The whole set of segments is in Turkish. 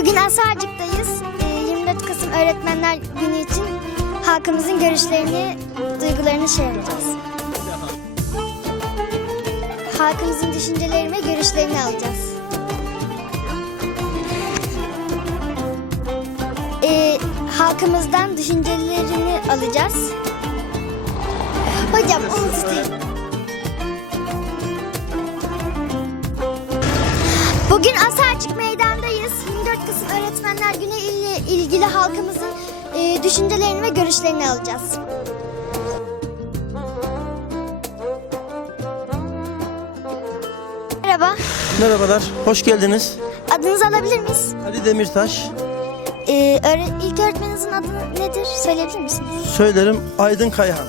Bugün Asarcık'tayız. Ee, 24 Kasım Öğretmenler Günü için halkımızın görüşlerini, duygularını şey yapacağız. Halkımızın düşüncelerini ve görüşlerini alacağız. Ee, halkımızdan düşüncelerini alacağız. Hocam onu. Bugün Asarcık Meydan'dayız. 24 Kasım Öğretmenler Günü ile ilgili halkımızın e, düşüncelerini ve görüşlerini alacağız. Merhaba, Merhabalar, hoş geldiniz. adınızı alabilir miyiz? Ali Demirtaş. Ee, öğre- ilk öğretmeninizin adı nedir? Söyleyebilir misiniz? Söylerim Aydın Kayhan.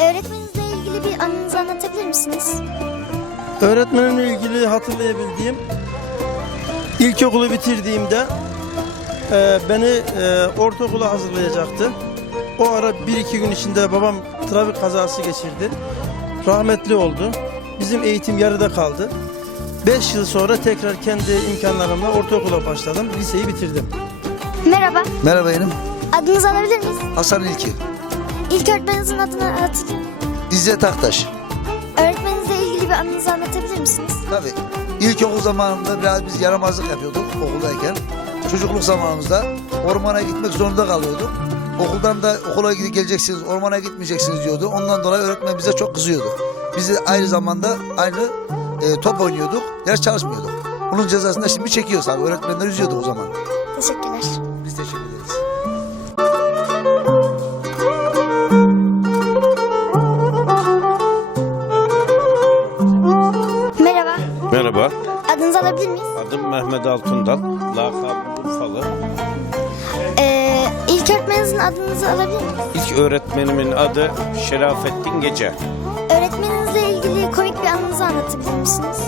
Öğretmeninizle ilgili bir anınızı anlatabilir misiniz? Öğretmenimle ilgili hatırlayabildiğim ilkokulu bitirdiğimde e, beni e, ortaokula hazırlayacaktı. O ara bir iki gün içinde babam trafik kazası geçirdi. Rahmetli oldu. Bizim eğitim yarıda kaldı. Beş yıl sonra tekrar kendi imkanlarımla ortaokula başladım. Liseyi bitirdim. Merhaba, Merhaba yeğenim. adınızı alabilir miyiz? Hasan İlki. İlk öğretmeninizin adını hatırlayın. İzzet Aktaş. Öğretmeninizle ilgili bir anınızı anlatabilir misiniz? Tabii. İlkokul zamanında biraz biz yaramazlık yapıyorduk okuldayken. Çocukluk zamanımızda ormana gitmek zorunda kalıyorduk. Okuldan da okula gidip geleceksiniz, ormana gitmeyeceksiniz diyordu. Ondan dolayı öğretmen bize çok kızıyordu. Biz de aynı zamanda aynı e, top oynuyorduk, ders çalışmıyorduk. Bunun cezasını şimdi çekiyoruz abi. Öğretmenler üzüyordu o zaman. Teşekkürler. Adınızı alabilir miyiz? adım Mehmet Altundal, lakabım Urfalı. Ee, ilk öğretmeninizin adınızı alabilir miyiz? İlk öğretmenimin adı Şerafettin Gece. Öğretmeninizle ilgili komik bir anınızı anlatabilir misiniz?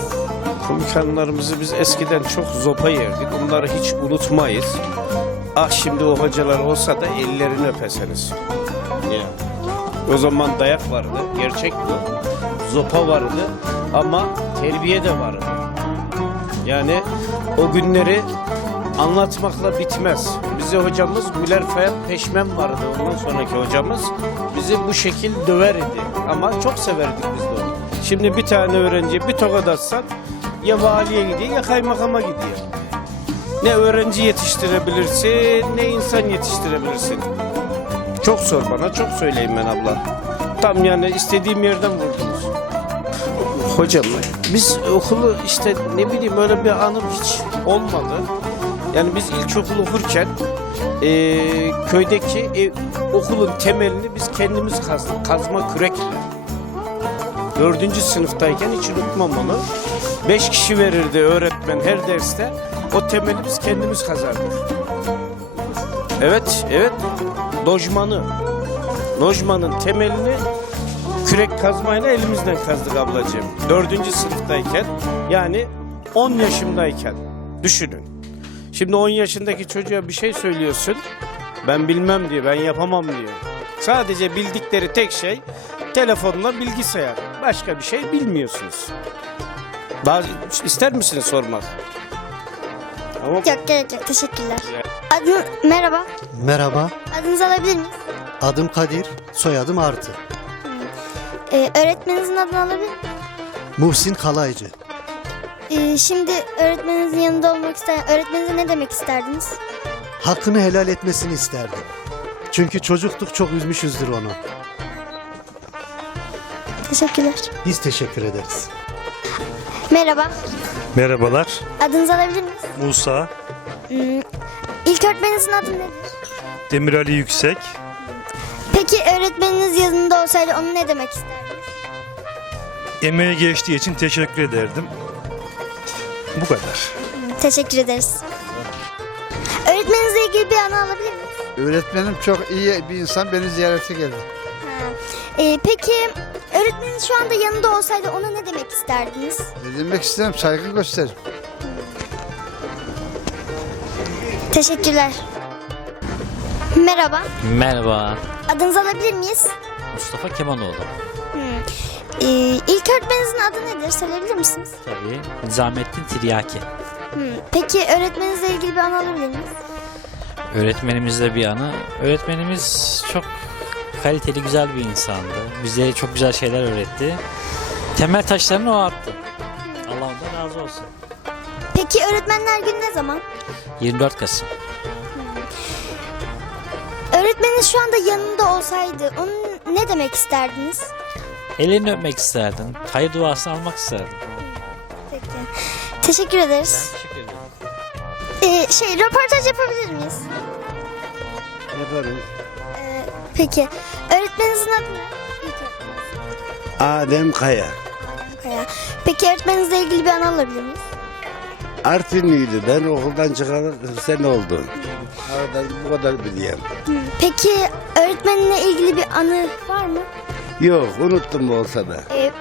Komik anılarımızı biz eskiden çok zopa yerdik, onları hiç unutmayız. Ah şimdi o hocalar olsa da ellerini öpeseniz. Ya. O zaman dayak vardı, gerçek bu. Zopa vardı ama terbiye de vardı. Yani o günleri anlatmakla bitmez. Bize hocamız Güler Fayat Peşmen vardı ondan sonraki hocamız. Bizi bu şekil döver idi ama çok severdik biz de onu. Şimdi bir tane öğrenci bir tokat atsan ya valiye gidiyor ya kaymakama gidiyor. Ne öğrenci yetiştirebilirsin ne insan yetiştirebilirsin. Çok sor bana çok söyleyeyim ben abla. Tam yani istediğim yerden vurdunuz. Hocam biz okulu işte ne bileyim öyle bir anım hiç olmadı. Yani biz ilkokul okurken eee, köydeki ev, okulun temelini biz kendimiz kazdık. Kazma kürekle. Dördüncü sınıftayken hiç unutmam onu. Beş kişi verirdi öğretmen her derste. O temeli biz kendimiz kazardık. Evet, evet. Lojmanı. Lojmanın temelini kürek kazmayla elimizden kazdık ablacığım. Dördüncü sınıftayken yani 10 yaşımdayken düşünün. Şimdi 10 yaşındaki çocuğa bir şey söylüyorsun. Ben bilmem diyor, ben yapamam diyor. Sadece bildikleri tek şey telefonla bilgisayar. Başka bir şey bilmiyorsunuz. Bazı, ister misiniz sormak? Ama Yok gerek yok. Teşekkürler. Adın, merhaba. Merhaba, Adınızı alabilir miyiz? adım Kadir, soyadım Artı. Ee, öğretmeninizin adını alabilir miyim? Muhsin Kalaycı. Ee, şimdi öğretmeninizin yanında olmak ister. Öğretmeninize ne demek isterdiniz? Hakkını helal etmesini isterdim. Çünkü çocukluk çok üzmüşüzdür onu. Teşekkürler. Biz teşekkür ederiz. Merhaba. Merhabalar. Adınızı alabilir miyiz? Musa, İlk öğretmeninizin adı nedir? Demir Ali Yüksek. Peki öğretmeniniz yanında olsaydı onu ne demek isterdiniz? Emeği geçtiği için teşekkür ederdim. Bu kadar. Teşekkür ederiz. Öğretmeninizle ilgili bir anı alabilir miyiz? Öğretmenim çok iyi bir insan beni ziyarete geldi. Ha. Ee, peki öğretmeniniz şu anda yanında olsaydı ona ne demek isterdiniz? Ne demek isterim saygı gösteririm. Teşekkürler. Merhaba. Merhaba, Adınızı alabilir miyiz? Mustafa Kemanoğlu. Ee, ilk öğretmeninizin adı nedir? Söyleyebilir misiniz? Tabii, Nizamettin Tiryaki. Hmm, Peki öğretmeninizle ilgili bir anı alabilir miyiz? Öğretmenimizle bir anı. Öğretmenimiz çok kaliteli, güzel bir insandı. Bize çok güzel şeyler öğretti. Temel taşlarını o attı. Allah ondan razı olsun. Peki öğretmenler günü ne zaman? 24 Kasım. Öğretmeniniz şu anda yanında olsaydı onun ne demek isterdiniz? Ellerini öpmek isterdim. Hayır duasını almak isterdim. Peki. Teşekkür ederiz. Teşekkür ederim. Ee, şey röportaj yapabilir miyiz? Yaparım. Ee, peki. Öğretmeninizin adı ne? İlk öğretmeniniz. Adem Kaya. Kaya. Peki öğretmeninizle ilgili bir anı alabilir miyiz? Artvinliydi. Ben okuldan çıkalı 40 sene oldu. Aradan bu kadar biliyorum. Peki öğretmeninle ilgili bir anı var mı? Yok unuttum bu olsa da. Ee,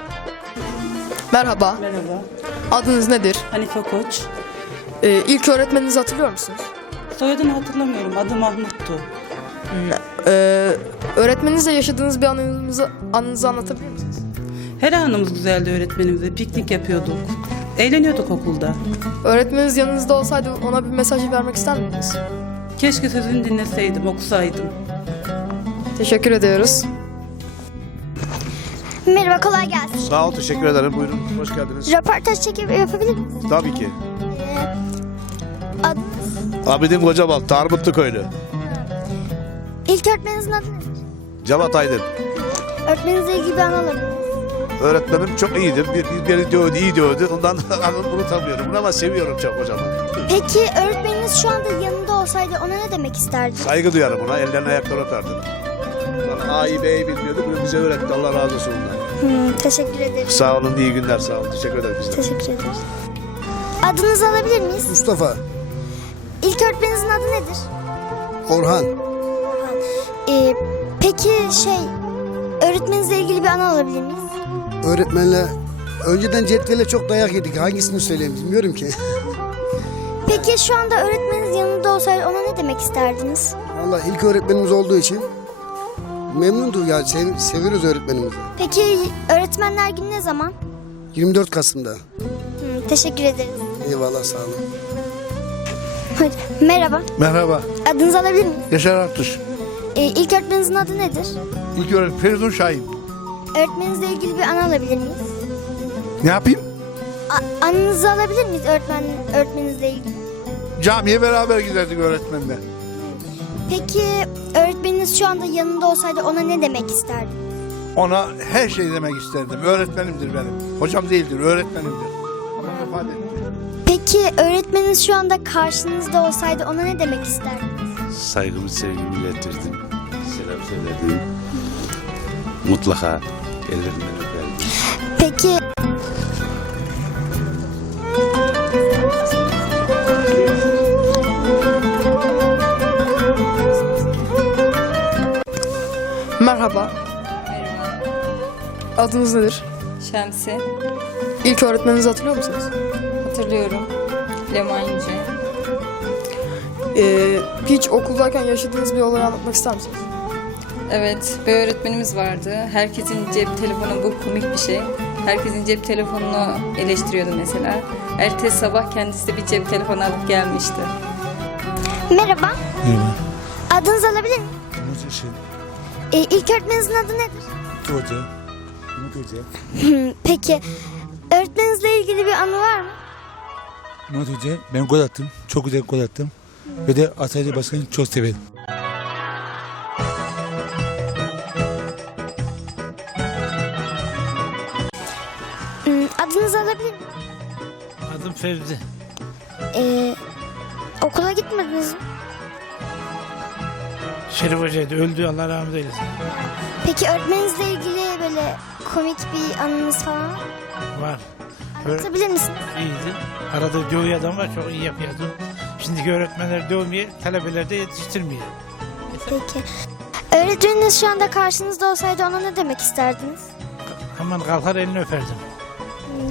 Merhaba. Merhaba, Adınız nedir? Hanife Koç. Ee, ilk öğretmeninizi hatırlıyor musunuz? Soyadını hatırlamıyorum, adı Mahmut'tu. Ee, öğretmeninizle yaşadığınız bir anınızı, anınızı anlatabilir misiniz? Her anımız güzeldi öğretmenimize, piknik yapıyorduk. Eğleniyorduk okulda. Öğretmeniniz yanınızda olsaydı ona bir mesaj vermek ister miydiniz? Keşke sözünü dinleseydim, okusaydım. Teşekkür ediyoruz. merhaba kolay gelsin. Sağ ol, teşekkür ederim. Buyurun, hoş geldiniz. Röportaj çekip yapabilir miyiz? Tabii ki. Adınız? Abidin Kocabal, Tarmutlu Köylü. İlk öğretmeninizin adı nedir? Cevat Aydın. Öğretmeninizle ilgili bir anı alabilir? Öğretmenim çok iyidir. Bir, bir, beni dövdü, iyi dövdü. Ondan unutamıyorum ama seviyorum çok hocamı. Peki öğretmeniniz şu anda yanında olsaydı ona ne demek isterdiniz? Saygı duyarım ona, ellerine ayaklarına öperdim. Bana A'yı B'yi bilmiyordu, bunu bize öğretti. Allah razı olsun ondan. Hmm, teşekkür ederiz. Sağ olun, iyi günler, sağ olun. Teşekkür ederim size. Teşekkür ederiz. Adınızı alabilir miyiz? Mustafa, İlk öğretmeninizin adı nedir? Orhan. Ee, peki şey, öğretmeninizle ilgili bir anı alabilir miyiz? Öğretmenle önceden cetvele çok dayak yedik. Hangisini söyleyeyim bilmiyorum ki. Peki şu anda öğretmeniniz yanında olsaydı ona ne demek isterdiniz? Vallahi ilk öğretmenimiz olduğu için memnunduk ya. Sev- seviyoruz öğretmenimizi. Peki öğretmenler günü ne zaman? 24 Kasım'da. Hmm, teşekkür ederiz. Eyvallah sağ olun. Hadi, merhaba, Merhaba. adınızı alabilir miyiz? Yaşar Artuş. Ee, ilk öğretmeninizin adı nedir? İlk öğretmen Feridun Şahin. Öğretmeninizle ilgili bir anı alabilir miyiz? Ne yapayım? A- anınızı alabilir miyiz öğretmen öğretmeninizle ilgili? Camiye beraber giderdik öğretmenle. Peki öğretmeniniz şu anda yanında olsaydı ona ne demek isterdi? Ona her şey demek isterdim. Öğretmenimdir benim. Hocam değildir, öğretmenimdir. Ama vefat etti. Peki öğretmeniniz şu anda karşınızda olsaydı ona ne demek isterdiniz? Saygımı sevgimi iletirdim. Selam söyledim. Mutlaka ellerinden. Peki Merhaba. Adınız nedir? Şemsi. İlk öğretmeninizi hatırlıyor musunuz? Hatırlıyorum. Leman Yüce. Ee, hiç okuldayken yaşadığınız bir olayı anlatmak ister misiniz? Evet, bir öğretmenimiz vardı. Herkesin cep telefonu bu komik bir şey. Herkesin cep telefonunu eleştiriyordu mesela. Ertesi sabah kendisi de bir cep telefonu alıp gelmişti. merhaba. Adınızı alabilir miyim? Ee, ilk öğretmeninizin adı nedir? Hoca. Hoca. Hmm, Peki öğretmeninizle ilgili bir anı var mı? Murat Hoca ben gol attım. Çok güzel gol attım. Ve de Ataylı Başkan'ı çok severim. Adınızı alabilir miyim? Adım Ferdi. Ee, okula gitmediniz mi? Şerif Hoca'ydı. Öldü. Allah rahmet eylesin. Peki öğretmeninizle ilgili böyle komik bir anınız falan var mı? Var. Anlatabilir misiniz? İyiydi. Arada dövüyor adam var. Çok iyi yapıyordu. Şimdiki öğretmenler dövmüyor. Talebeler de yetiştirmiyor. Peki. Öğretmeniniz şu anda karşınızda olsaydı ona ne demek isterdiniz? Hemen kalkar elini öperdim.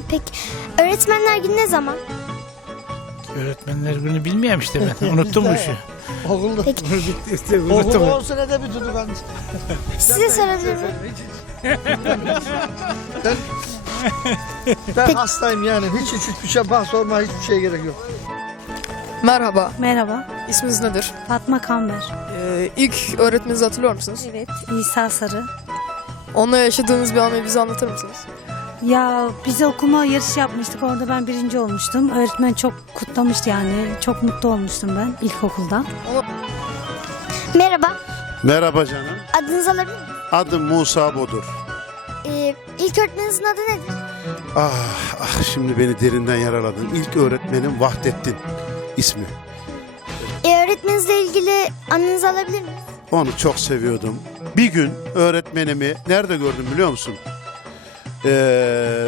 Peki. Öğretmenler günü ne zaman? Öğretmenler günü bilmiyorum işte ben. Unuttum bu işi. Okulda. Peki. Unuttum. On senede bir tutuk Size sorabilir miyim? Ben hastayım yani. Hiç hiç hiçbir şey bana sorma hiçbir şeye gerek yok. Merhaba. Merhaba, İsminiz nedir? Fatma Kamber. Ee, ilk öğretmeninizi hatırlıyor musunuz? Evet, İsa Sarı. Onunla yaşadığınız bir anıyı bize anlatır mısınız? Ya biz okuma yarışı yapmıştık. Orada ben birinci olmuştum. Öğretmen çok kutlamıştı yani. Çok mutlu olmuştum ben ilkokulda. Merhaba. Merhaba canım. Adınızı alabilir miyim? Adım Musa Bodur. Ee, ilk öğretmeninizin adı nedir? Ah, ah şimdi beni derinden yaraladın. İlk öğretmenim Vahdettin ismi. Ee, öğretmeninizle ilgili anınızı alabilir miyim? Onu çok seviyordum. Bir gün öğretmenimi nerede gördüm biliyor musun? Ee,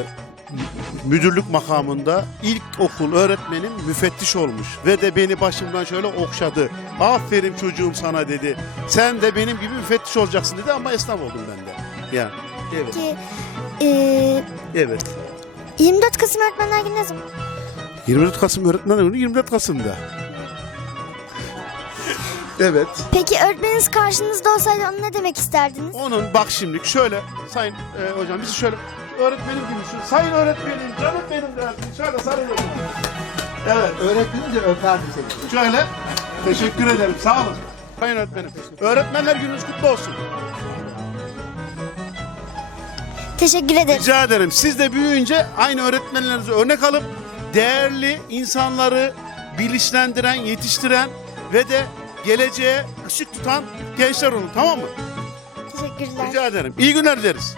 müdürlük makamında ilk okul öğretmenim müfettiş olmuş ve de beni başımdan şöyle okşadı. Aferin çocuğum sana dedi. Sen de benim gibi müfettiş olacaksın dedi ama esnaf oldum ben de. Yani evet. Ki, ee, Evet. 24 Kasım Öğretmenler Günü ne zaman? 24 Kasım öğretmen günü 24 Kasım'da. evet. Peki öğretmeniniz karşınızda olsaydı ona ne demek isterdiniz? Onun bak şimdi şöyle sayın e, hocam bizi şöyle öğretmenim gibi şu sayın öğretmenim canım benim dersin şöyle sarılın. Evet Öğretmeni de öperdi seni. şöyle teşekkür ederim sağ olun. Sayın öğretmenim öğretmenler gününüz kutlu olsun. Teşekkür ederim. Rica ederim siz de büyüyünce aynı öğretmenlerinize örnek alıp değerli insanları bilinçlendiren, yetiştiren ve de geleceğe ışık tutan gençler olun tamam mı? Teşekkürler. Rica ederim. İyi günler dileriz.